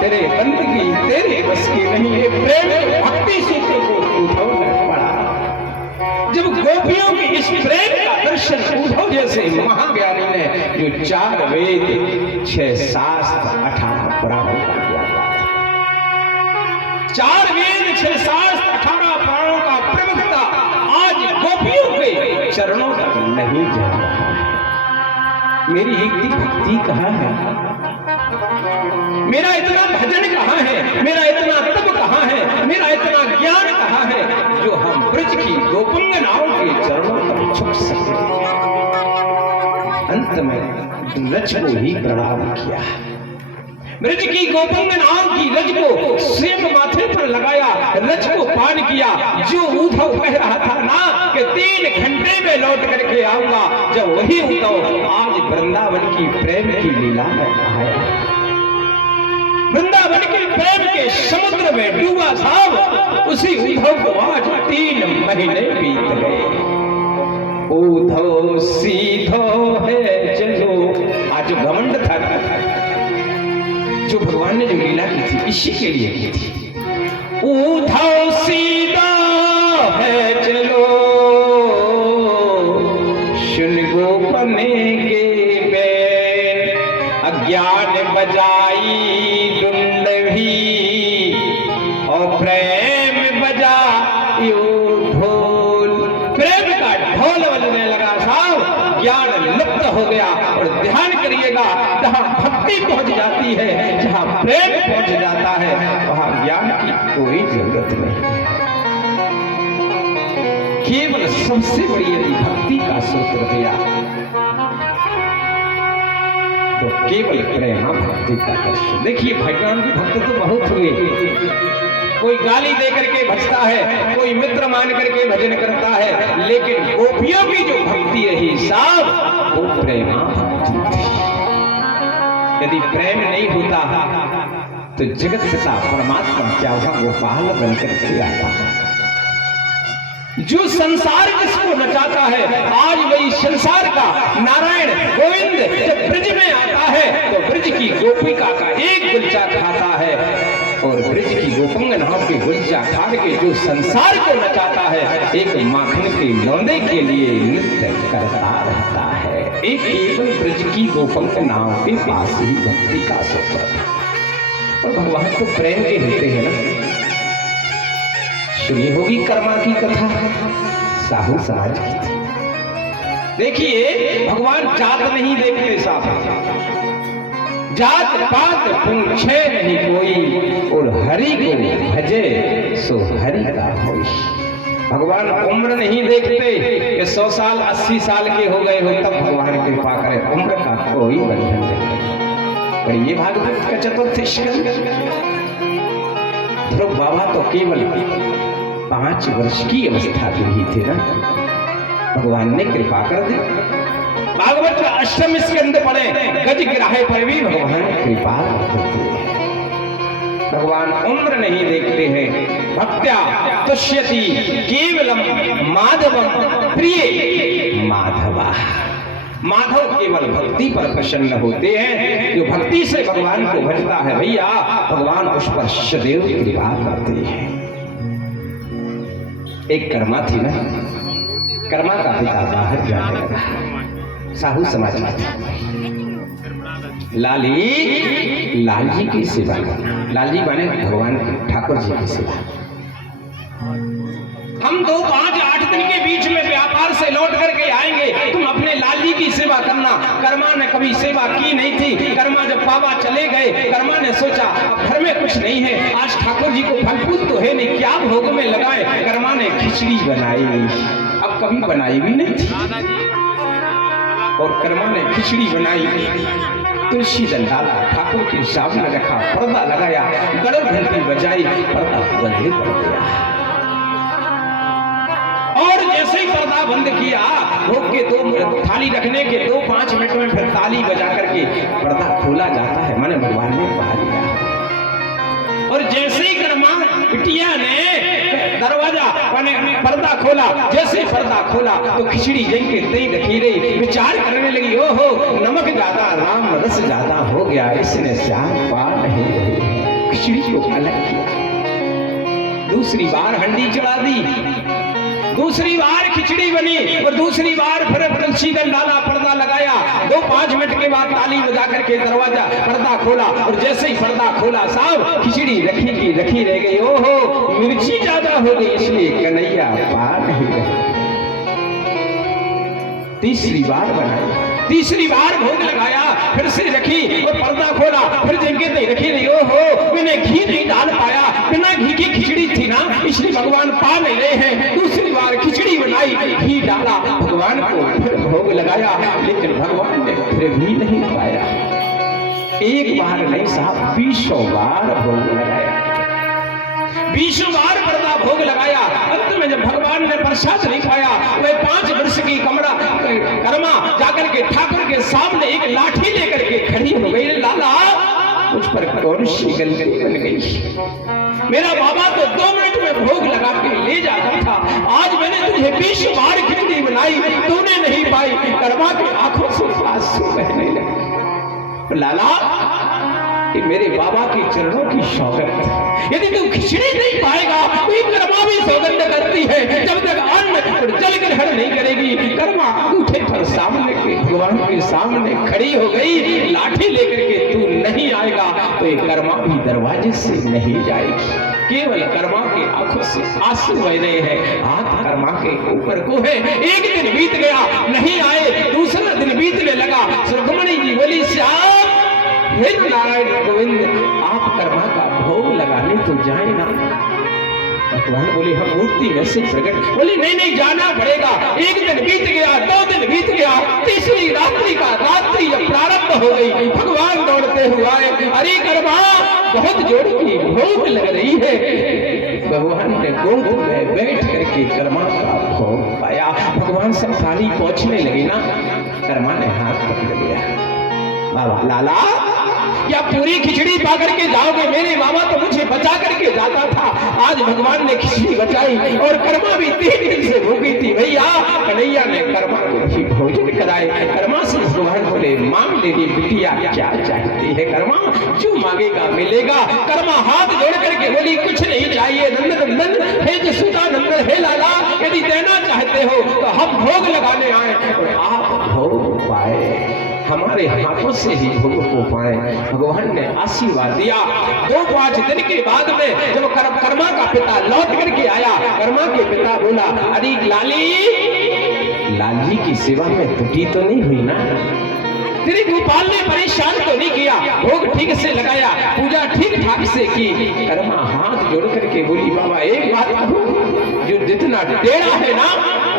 तेरे बंदगी तेरे बस की नहीं है। प्रेम भक्ति सूत्र को उद्धव ने पढ़ा। जब गोपियों की इस प्रेम का दर्शन उद्धव जैसे महाज्ञानी ने जो 4 वेद 6 शास्त्र 18 पुराणों का ज्ञान था, 4 वेद 6 शास्त्र 18 पुराणों का प्रवक्ता आज गोपियों के चरणों तक नहीं जा रहा है। मेरी एक भक्ति कहाँ है? मेरा इतना भजन कहाँ है? मेरा इतना तप कहाँ है? मेरा इतना ज्ञान कहाँ है जो हम ब्रज की गोपंगनाओं के चरणों पर झुक सके? अंत में रज को ही प्रणाम किया। ब्रज की गोपंगनाओं की रज को स्वयं माथे पर लगाया, रज को पान किया। जो उद्धव कह रहा था ना कि 3 घंटे में लौट करके आऊंगा, जब वही उद्धव आज वृंदावन की प्रेम की लीला में आया। वृंदावन के प्रेम के समुद्र में डूबा साहब, उसी उद्धव को आज 3 महीने बीत गए। उद्धव सीधो है चलो, आज घमंड था जो भगवान ने जो लीला की थी इसी के लिए की थी। उद्धव सीधा है चलो, सुन गोपने के बैन, अज्ञान बजाई और प्रेम बजा ढोल। प्रेम का ढोल बजने लगा साहब, ज्ञान लुप्त हो गया। और ध्यान करिएगा, जहां भक्ति पहुंच जाती है, जहां प्रेम पहुंच जाता है, वहां ज्ञान की कोई जरूरत नहीं है। केवल सबसे बड़ी यदि भक्ति का सूत्र दिया तो केवल प्रेम भक्ति का दर्शन। देखिए भगवान की भक्त तो बहुत हुए, कोई गाली दे करके भजता है, कोई मित्र मान करके भजन करता है, लेकिन गोपियों की जो भक्ति रही साहब वो प्रेम भक्ति थी। यदि प्रेम नहीं होता तो जगत पिता परमात्मा क्या वहां गोपाल बनकर के आता है। जो संसार जिसको नचाता है, आज वही संसार का नारायण गोविंद जब ब्रज में आता है तो ब्रज की गोपिका का एक गुलचा खाता है, और ब्रज की गोपंगनाओं के गुलचा खा के जो संसार को नचाता है, एक माखन के लौंदे के लिए नृत्य करता रहता है। एक केवल ब्रज की गोपंगनाओं के पास ही भक्ति का सूत्र था। और भगवान तो प्रेम के होते हैं ना। सुनी होगी कर्मा की कथा, साहू समाज की थी। देखिए भगवान जात नहीं देखते साहब, जात पात पूछे नहीं कोई, और हरि को भजे सो हरि का होई। भगवान उम्र नहीं देखते कि 100 साल 80 साल के हो गए हो तब भगवान कृपा करे, उम्र का कोई बंधन नहीं। पर ये भागवत का चतुर्थ स्कंद, ध्रुव बाबा तो केवल 5 वर्ष की अवस्था के ही थे ना, भगवान ने कृपा कर दी। भागवत का 8वें स्कंद पढ़े, गज गिराहे पर भी भगवान कृपा करते हैं। भगवान उम्र नहीं देखते भक्त्या तुष्यति केवलम माधवम प्रिय माधवा। माधव केवल भक्ति पर प्रसन्न होते हैं। जो भक्ति से भगवान को भजता है भैया, भगवान उस पर सदैव कृपा करते हैं। एक कर्मा थी ना, कर्मा का पिता बाहर जाने लगा, साहू समाज में लाली लाल जी की सेवा करना। लाल जी माने भगवान ठाकुर जी की सेवा। हम 2, 5, 8 दिन के बीच में व्यापार से लौट करके आएंगे, तुम अपने लाल जी की सेवा करना। कर्मा ने कभी सेवा की नहीं थी। कर्मा जब बाबा चले गए, कर्मा ने सोचा अब घर में कुछ नहीं है, आज ठाकुर जी को फल फूल तो है नहीं, क्या भोग में लगाए। कर्मा ने खिचड़ी बनाई, अब कभी बनाई भी नहीं थी, और कर्मा ने खिचड़ी बनाई, तुलसी डाला, ठाकुर के सामने रखा, पर्दा लगाया, गड़ल घंटी बजाई, पर्दा बंद कर दिया। और जैसे ही पर्दा बंद किया, भोग के 2 थाली रखने के 2-5 मिनट में फिर ताली बजा करके पर्दा खोला जाता है, माने भगवान ने पा लिया। और जैसे ही कर्मा बिटिया ने दरवाजा माने पर्दा खोला, जैसे पर्दा खोला तो खिचड़ी जम के तई रखी रही, विचार करने लगी, ओहो नमक ज्यादा, राम रस ज्यादा हो गया, इसने श्याम पा नहीं रही। खिचड़ी को अलग किया, दूसरी बार हंडी चढ़ा दी, दूसरी बार खिचड़ी बनी, और दूसरी बार फिर तुलसी दल डाला, पर्दा लगाया। 2-5 मिनट के बाद ताली बजा करके दरवाजा पर्दा खोला, और जैसे ही पर्दा खोला साहब खिचड़ी रखी रह गई। ओहो मिर्ची ज्यादा हो गई, इसलिए कन्हैया पा नहीं रही। तीसरी बार बनाई, तीसरी बार भोग लगाया, फिर से रखी और पर्दा खोला, फिर जगह नहीं रखी नहीं। ओहो मैंने घी नहीं डाल पाया, बिना घी की खिचड़ी थी ना, इसलिए भगवान पा नहीं रहे हैं। दूसरी बार खिचड़ी बनाई, घी डाला, भगवान को फिर भोग लगाया, लेकिन भगवान ने फिर भी नहीं पाया। एक बार नहीं साहब 20 बार भोग लगाया, 20 बार पर्दा भोग लगाया। अंत में जब भगवान ने प्रसाद नहीं पाया, वह 5 वर्ष की कर्मा जाकर के ठाकुर के सामने एक लाठी लेकर के खड़ी हो गई। लाला मुझ पर कौन सी गलती बन गई, मेरा बाबा तो 2 मिनट में भोग लगा के ले जाता था, आज मैंने तुझे 20 बार खिचड़ी बनाई, तूने नहीं पाई। कर्मा की आंखों से आंसू बहने लगे। लाला कि मेरे बाबा के चरणों की सौगंध, यदि तू खिचड़ी नहीं पाएगा तो ये कर्मा भी सौगंध करती है, जब तक अन्न जल ग्रहण नहीं करेगी। कर्मा अंगूठे पर सामने के भगवान के सामने खड़ी हो गई, लाठी लेकर के तू नहीं आएगा तो ये कर्मा भी दरवाजे से नहीं जाएगी। केवल कर्मा की आंखों से आंसू बह रहे हैं, हाथ कर्मा के ऊपर को है। एक दिन बीत गया, नहीं आए, दूसरा दिन बीतने लगा। सुखमणि जी बोली, श्याम हे नारायण गोविंद, आप कर्मा का भोग लगाने तो जाए ना। भगवान बोले हम मूर्ति में से प्रकट। बोली नहीं जाना पड़ेगा। एक दिन बीत गया, 2 दिन बीत गया, तीसरी रात्रि जब प्रारंभ हो गई, भगवान दौड़ते हुए आए। अरे कर्मा बहुत जोर की भूख लग रही है। भगवान ने गोद में बैठ करके कर्मा का भोग पाया। भगवान सब थाली पहुंचने लगे ना, कर्मा ने हाथ पकड़ लिया, बाबा लाला क्या पूरी खिचड़ी पा करके जाओगे? मेरे बाबा तो मुझे बचा करके जाता था, आज भगवान ने खिचड़ी बचाई और कर्मा भी 3 दिन से भूखी थी। भैया कन्हैया ने कर्मा को भी भोजन कराए। कर्मा से भगवान बोले, मांग मेरी बिटिया क्या चाहती है? कर्मा जो मांगेगा मिलेगा। कर्मा हाथ जोड़ करके बोली, कुछ नहीं चाहिए नंदन हे जसोदानंदन, हे लाला यदि देना चाहते हो तो हम भोग लगाने आए और आप भोग पाए, हमारे हाथों से ही भोग को पाए। भगवान ने आशीर्वाद दिया। 2-5 दिन के बाद में जब कर्मा का पिता लौट करके आया, कर्मा के पिता बोला, अरे लाली की सेवा में त्रुटि तो नहीं हुई ना? तेरे गोपाल ने परेशान तो नहीं किया? भोग ठीक से लगाया, पूजा ठीक ठाक से की? कर्मा हाथ जोड़ करके बोली, बाबा एक बात कहूं, जो जितना टेढ़ा है ना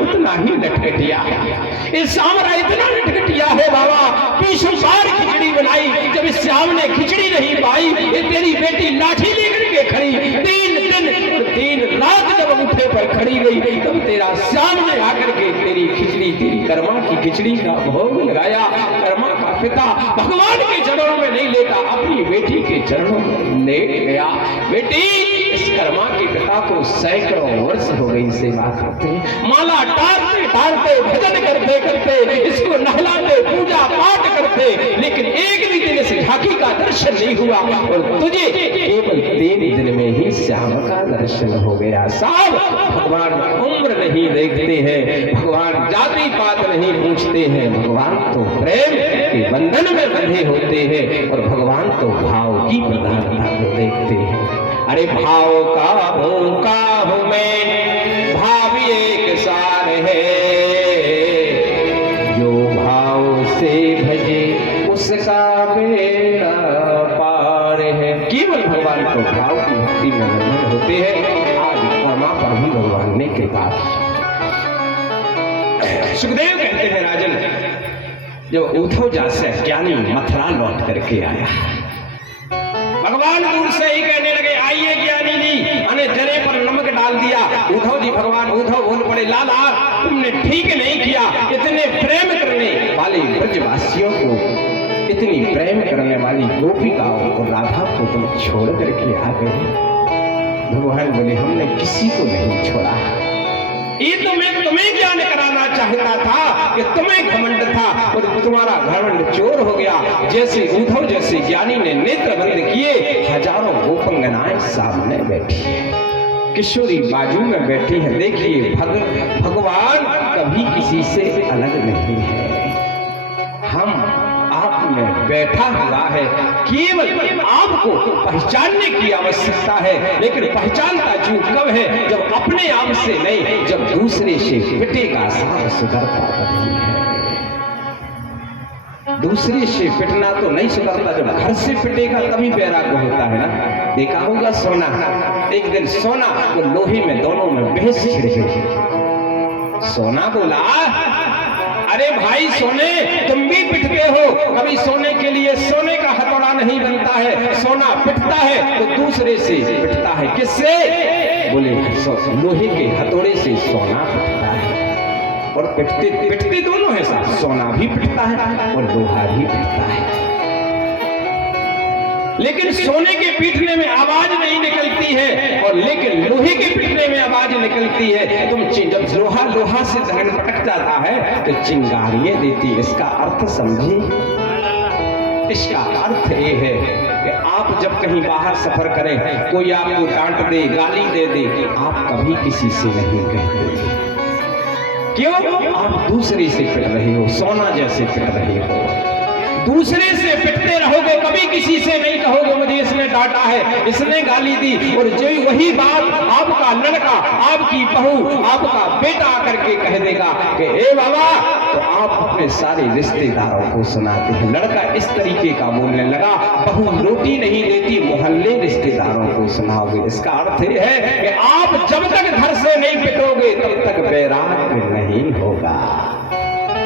उतना ही नटखटिया है। इस सामरा इतना नटखटिया है बाबा, 20 बार खिचड़ी बनाई, जब इस श्याम ने खिचड़ी नहीं पाई, ये तेरी बेटी लाठी लेकर के खड़ी, 3 दिन 3 रात जब उठे पर खड़ी गई, तब तेरा श्याम ने आकर के तेरी खिचड़ी, तेरी कर्मा की खिचड़ी का भोग लगाया। कर्मा का पिता भगवान के चरणों में नहीं लेटा, अपनी बेटी के चरणों में लेट गया। बेटी, इस कर्मा के पिता माता को सैकड़ों वर्ष हो गई सेवा करते, माला टारते टारते भजन करते करते इसको नहलाते पूजा पाठ करते, लेकिन एक भी दिन इस झांकी का दर्शन नहीं हुआ और तुझे केवल 3 दिन में ही श्याम का दर्शन हो गया। साहब भगवान उम्र नहीं देखते हैं, भगवान जाति पात नहीं पूछते हैं, भगवान तो प्रेम के बंधन में बंधे होते हैं और भगवान तो भाव की प्रधानता को देखते हैं। अरे भाव का भूखा हूं मैं, भाव एक सार है, जो भाव से भजे उसका बेड़ा पार है। केवल भगवान को भाव की भक्ति में मग्न होते हैं। आज कर्मा पर भी भगवान ने कृपा। सुखदेव कहते हैं राजन, जब उद्धव जैसे ज्ञानी मथुरा लौट करके आया, भगवान दूर से ही कहने लगे आइए ज्ञानी जी, अने जरे पर नमक डाल दिया। उद्धव जी भगवान उद्धव बोल पड़े, लाला तुमने ठीक नहीं किया, इतने प्रेम करने वाले ब्रजवासियों को, इतनी प्रेम करने वाली गोपिकाओं को, राधा को तुम छोड़ करके आ गए। भगवान बोले हमने किसी को नहीं छोड़ा, ये तो मैं तुम्हें ज्ञान कराना चाहता था कि तुम्हें घमंड था और तुम्हारा घमंड चोर हो गया। जैसे उद्धव जैसे ज्ञानी ने नेत्र बंद किए, हजारों गोपंगनाएं सामने बैठी है, किशोरी बाजू में बैठी है। देखिए भगवान कभी किसी से अलग नहीं है, हम आप में बैठा हुआ है, केवल आपको पहचानने की आवश्यकता है। लेकिन पहचानता जीव कब है, जब अपने आप से नहीं, जब दूसरे से पिटेगा सांप सुधरता नहीं है। दूसरे से पिटना तो नहीं सुधरता, जब घर से पिटेगा तभी बैराग्य होता है ना। देखा होगा सोना, एक दिन सोना वो लोहे में दोनों में बहस छिड़ गई। सोना बोला अरे भाई सोने तुम भी पिटते हो, कभी सोने के लिए सोने का हथौड़ा नहीं बनता है, सोना पिटता है तो दूसरे से पिटता है। किससे? बोले लोहे के हथौड़े से सोना पिटता है, और पिटते पिटते दोनों है साथ, सोना भी पिटता है और लोहा भी पिटता है। लेकिन सोने के पीटने में आवाज नहीं निकलती है, और लेकिन लोहे के पीटने में आवाज निकलती है। तुम जब लोहा लोहा से धन पटक जाता है तो चिंगारियां देती। इसका अर्थ समझे? इसका अर्थ ये है कि आप जब कहीं बाहर सफर करें, कोई आपको डांट दे, गाली दे दे, आप कभी किसी से नहीं कहते। क्यों? आप दूसरे से पिट रहे हो, सोना जैसे पिट रहे हो। दूसरे से पिटते रहोगे, कभी किसी से नहीं कहोगे मुझे इसने डांटा है, इसने गाली दी। और जो वही बात आपका लड़का, आपकी बहू, आपका बेटा आकर के कह देगा कि ए बाबा, तो आप अपने सारे रिश्तेदारों को सुनाते हैं। लड़का इस तरीके का बोलने लगा, बहू रोटी नहीं देती, मोहल्ले रिश्तेदारों को सुनाओगे। इसका अर्थ यह है कि आप जब तक घर से नहीं पिटोगे तब तक वैराग्य नहीं होगा।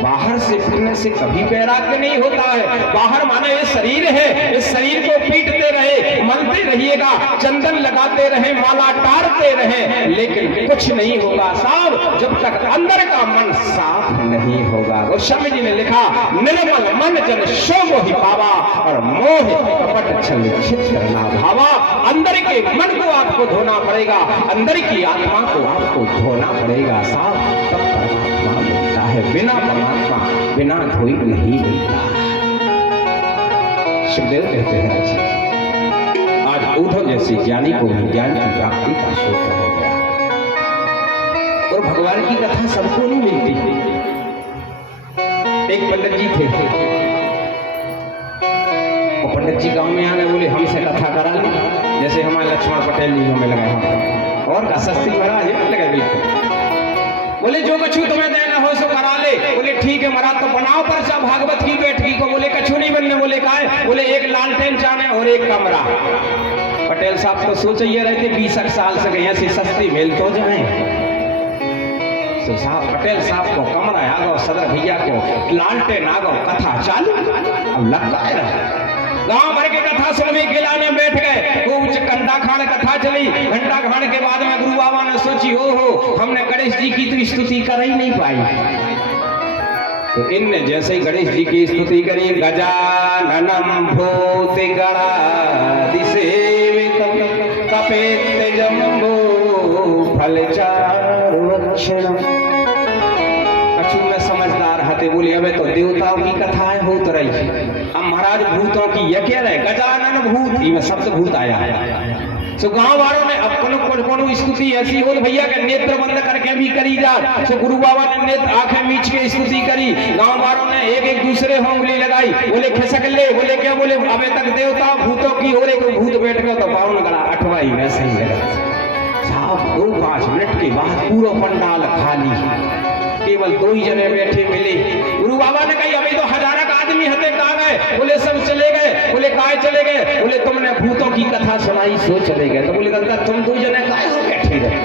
बाहर से पिटने से कभी वैराग्य नहीं होता है। बाहर माने ये शरीर है, इस शरीर को पीटते रहे, मलते रहिएगा, चंदन लगाते रहे, माला टारते रहे, लेकिन कुछ नहीं होगा साहब, जब तक अंदर का मन साफ नहीं होगा। गोस्वामी जी ने लिखा, निर्मल मन जन शो मोहि पावा, और मोह कपट छल छित्र ना भावा। अंदर के मन को आपको धोना पड़ेगा, अंदर की आत्मा को आपको धोना पड़ेगा साहब, तब परमात्मा मिलता है। बिना परमात्मा बिना धोई नहीं मिलता। सुखदेव कहते हैं आज उद्धव जैसे ज्ञानी को भी ज्ञान की प्राप्ति का सूत्र हो गया, और भगवान की कथा सबको नहीं मिलती। एक पंडित जी थे, वो पंडित जी गांव में आने बोले हमसे कथा करा ली, जैसे हमारे लक्ष्मण पटेल जी में लगा, और का सस्ती महाराज लगा बिल्कुल। बोले जो कछु तुम्हें देना हो सो करा ले। बोले ठीक है महाराज, तो बनाओ पर्चा भागवत की बैठकी को। बोले कछु नहीं बनने। बोले का है? बोले एक लालटेन चाने और एक कमरा। पटेल साहब तो सोच ये रहे थे 20 साल से कहीं ऐसी सस्ती मिल तो जाए। तो साहब पटेल साहब को कमरा आ गो, सदर भैया को लालटेन आ गो, कथा चालू। अब लगता है गांव भर के कथा सुनने खिलाने बैठ गए, खूब घंटा खान कथा चली। घंटा खान के बाद में गुरु बाबा ने सोची, ओहो हमने गणेश जी की तो स्तुति कर ही नहीं पाई। तो इनने जैसे ही गणेश जी की स्तुति करी, गजाननम भूत गणाधि सेवितम कपेत जम्बो फल चारु अक्षर। कछु न समझदार हते बोले अबे तो देवताओं की कथाएं होत रही। अब महाराज भूतों की यह क्या रहे, गजानन भूत, इनमें शब्द भूत आया है। सो गांव वालों ने अपनों को स्तुति ऐसी हो भैया के नेत्र बंद करके भी करी जा। सो गुरु बाबा ने नेत्र आंखें मीच के स्तुति करी। गांव वालों ने एक एक दूसरे होंगली लगाई, बोले खिसक ले, बोले क्या, बोले अबे तक देवता भूतों की हो रहे, तो भूत बैठ गए तो बावन गड़ा अठवाई वैसे ही लगा। साहब 2-5 मिनट के बाद पूरा पंडाल खाली, केवल 2 ही जने बैठे मिले। गुरु बाबा ने कही अभी तो हजारों आदमी हते कहाँ गए, बोले सब चले गए। बोले काय चले गए, बोले तुमने भूतों की कथा सुनाई सो चले गए। तो बोले दादा तुम 2 जने काय हो बैठे रहे,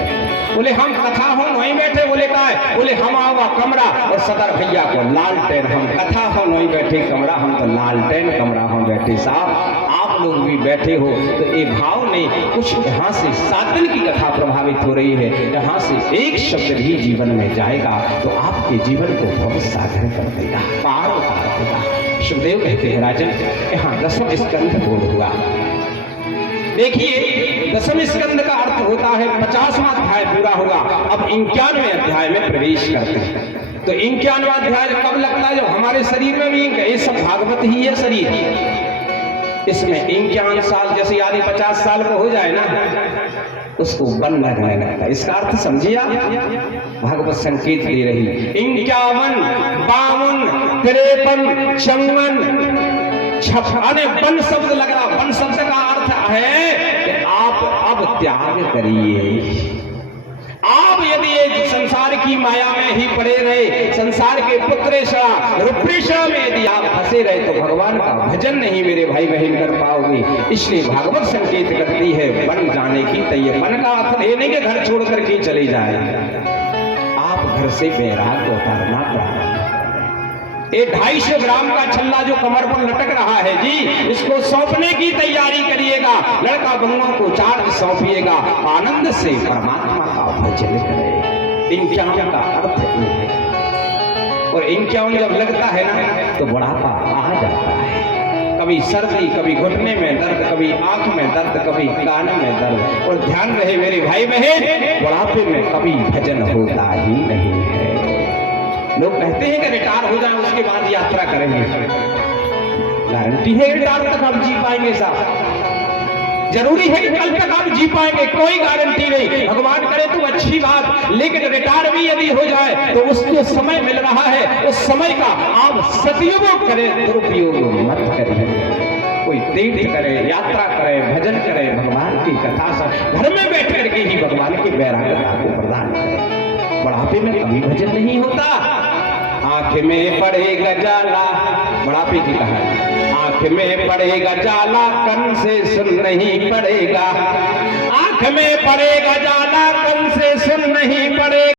बोले हम कथा हो वहीं बैठे। बोले काय, बोले हम आवा कमरा और सदर भैया को लालटेन, हम कथा हो वहीं बैठे कमरा, हम तो लालटेन कमरा हम बैठे। साहब आप लोग भी बैठे हो तो ये भाव नहीं, कुछ यहाँ से 7 दिन की कथा प्रभावित हो रही है, यहाँ से एक शब्द भी जीवन में जाएगा तो आपके जीवन को बहुत साधन कर देगा, पार उतार देगा। सुखदेव कहते हैं राजन यहाँ 10वां स्कंध बोल हुआ। देखिए 10वें स्कंद का अर्थ होता है 50वां अध्याय पूरा होगा। अब 91वें अध्याय में प्रवेश करते हैं। तो 91वां अध्याय कब लगता है, जब हमारे शरीर में भी ये सब भागवत ही है शरीर। इसमें 51 साल जैसे आदि 50 साल को हो जाए ना, उसको बन लगने लगता है। इसका अर्थ समझिए आप, भागवत संकेत दे रही 51, 52, 53, 56 वन शब्द लग रहा। वन शब्द का अर्थ है कि आप अब त्याग करिए। आप यदि ये संसार की माया में ही पड़े रहे, संसार के पुत्रेशा रूपरेशा में यदि आप फंसे रहे तो भगवान का भजन नहीं मेरे भाई बहन कर पाओगे। इसलिए भागवत संकेत करती है बन जाने की तैयारी। मन का अर्थ ये नहीं कि घर छोड़ करके चले जाए, आप घर से वैराग्य उतारना प्रारंभ। ये 250 ग्राम का छल्ला जो कमर पर लटक रहा है जी, इसको सौंपने की तैयारी करिएगा। लड़का बंगों को चार्ज सौंपिएगा, आनंद से परमात्मा का भजन करें। 51 का अर्थ ये है। और 51 जब लगता है ना तो बुढ़ापा आ जाता है। कभी सर्दी, कभी घुटने में दर्द, कभी आंख में दर्द, कभी कान में दर्द। और ध्यान रहे मेरे भाई बहन, बुढ़ापे में कभी भजन होता ही नहीं है। लोग कहते हैं कि रिटायर हो जाए उसके बाद यात्रा करेंगे, गारंटी है रिटायर तक आप जी पाएंगे साहब? जरूरी है कि कल तक आप जी पाएंगे? कोई गारंटी नहीं। भगवान करे तो अच्छी बात, लेकिन रिटायर भी यदि हो जाए तो उसको समय मिल रहा है, उस समय का आप सदुपयोग करें, दुरुपयोग मत करें। कोई तीर्थ करे, यात्रा करे, भजन करे, भगवान की कथा से घर में बैठ करके ही भगवान की वैराग्यता को प्रदान करे। बुढ़ापे में कभी भजन नहीं होता। आंख में पड़ेगा जाला, बुढ़ापे की कहानी। आंख में पड़ेगा जाला, कन से सुन नहीं पड़ेगा। आंख में पड़ेगा जाला, कन से सुन नहीं पड़ेगा।